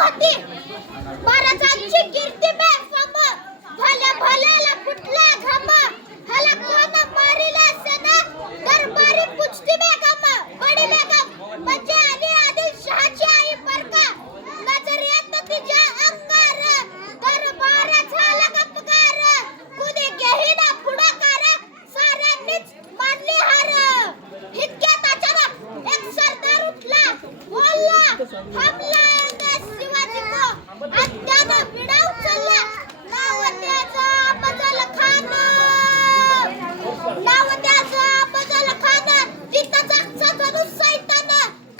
होती महाराजांची कीर्ती बेफाम भल्या भल्याला फुटला घाम हाला कोण मारिला सना दरबारी पुछती बेगम बडी बेगम म्हणजे आली आदिलशहाची आई बरका नजर येत तिच्या अंगार दरबार झाला गपकार कुणी घेईना पुढाकार साऱ्यांनीच मानली हार इतक्यात अचानक एक सरदार उठला बोलला हमला शिवाजी को अत्यानं विडा उचलला नाव त्याचा बदल खान तिथं जागचा जणू सैतान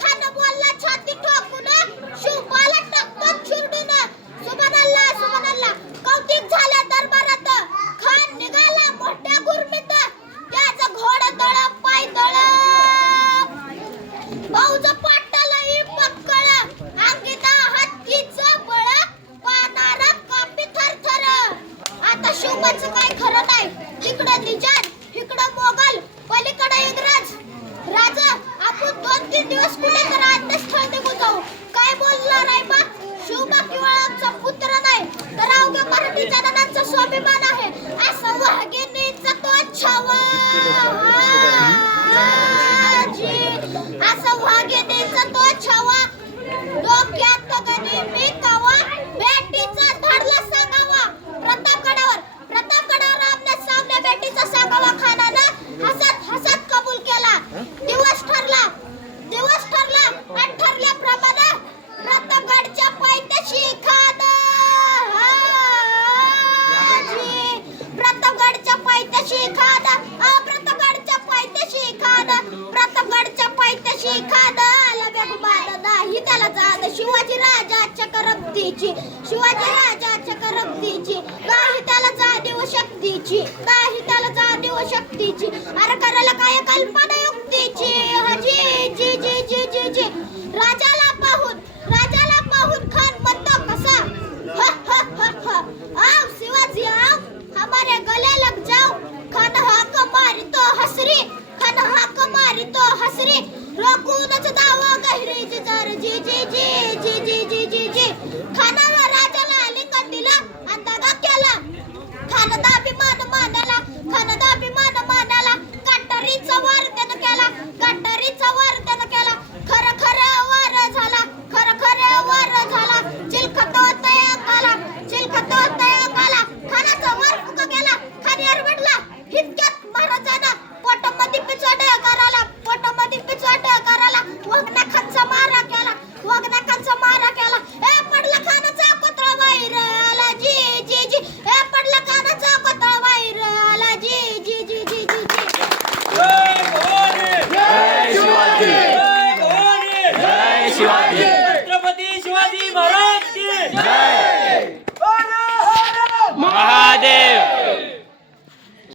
खान बोलला छाती ठोकून शिवबाला टक्कन चिरडून सुभानअल्लाह कौतिक झालं दरबारात खान निघाला मोठ्या गुरमीत त्याचं घोडं तळ पाय तळ फौज पाटालाही पक्कळ अंगीता हत्तीचं बळ पानारा कापी थरथर आता शिवबाचं काय खरं नाही इकडं निजाम इकडं मोगल पलीकडे इंग्रज राजा आपण 2-3 दिवस कुठे तर अंत्यस्थळ निघून जाऊ काय बोलणार आहे बा शिवबा केवळ आमचा पुत्र नाही तर अवघ्या मराठी जनांचा स्वाभिमान आहे असं वाघिणीचा तो छावा असं वाघिणीचा तो छावा डोक्यात गणी मी कावा बेटीचा धडला सांगावा प्रतापगडावर आमने सामने बेटीचा सांगावा खानानं हसत कबूल केला दिवस ठरला आणि ठरल्याप्रमाणे प्रतापगडच्या पायथ्याशी खान प्रतापगडच्या पायथ्याशी खान आला बेगुमान नाही त्याला जाण शिवाजी राजाच्या करमतीची नाही त्याला जाणीव शक्तीची अरे करायला काय कल्पना युक्तीची जी राजाला पाहून खान म्हणतो कसा आओ शिवाजी आओ हमारे गले लग जाओ खान हाक मारितो हसरी रोखूनच दावा गहिरी जिजार जी खानाला राजाला आलिंगन दिला आणि दगा केला खानाचा अभिमान मानाला कटारीचा वार त्यानं केला खरं वार झाला चिलखत होतंय अंगाला खानाचा वार फुका गेला खान एरबडला इतक्यात महाराजांना पोटामध्ये पिचोट कराला वगनाखांचा मारा केला ए पडला खानाचा कोतळा बाहेर आला जी ए पडला खानाचा कोतळा बाहेर आला जी जय शिवाजी जय शिवाजी छत्रपती शिवाजी महाराज की जय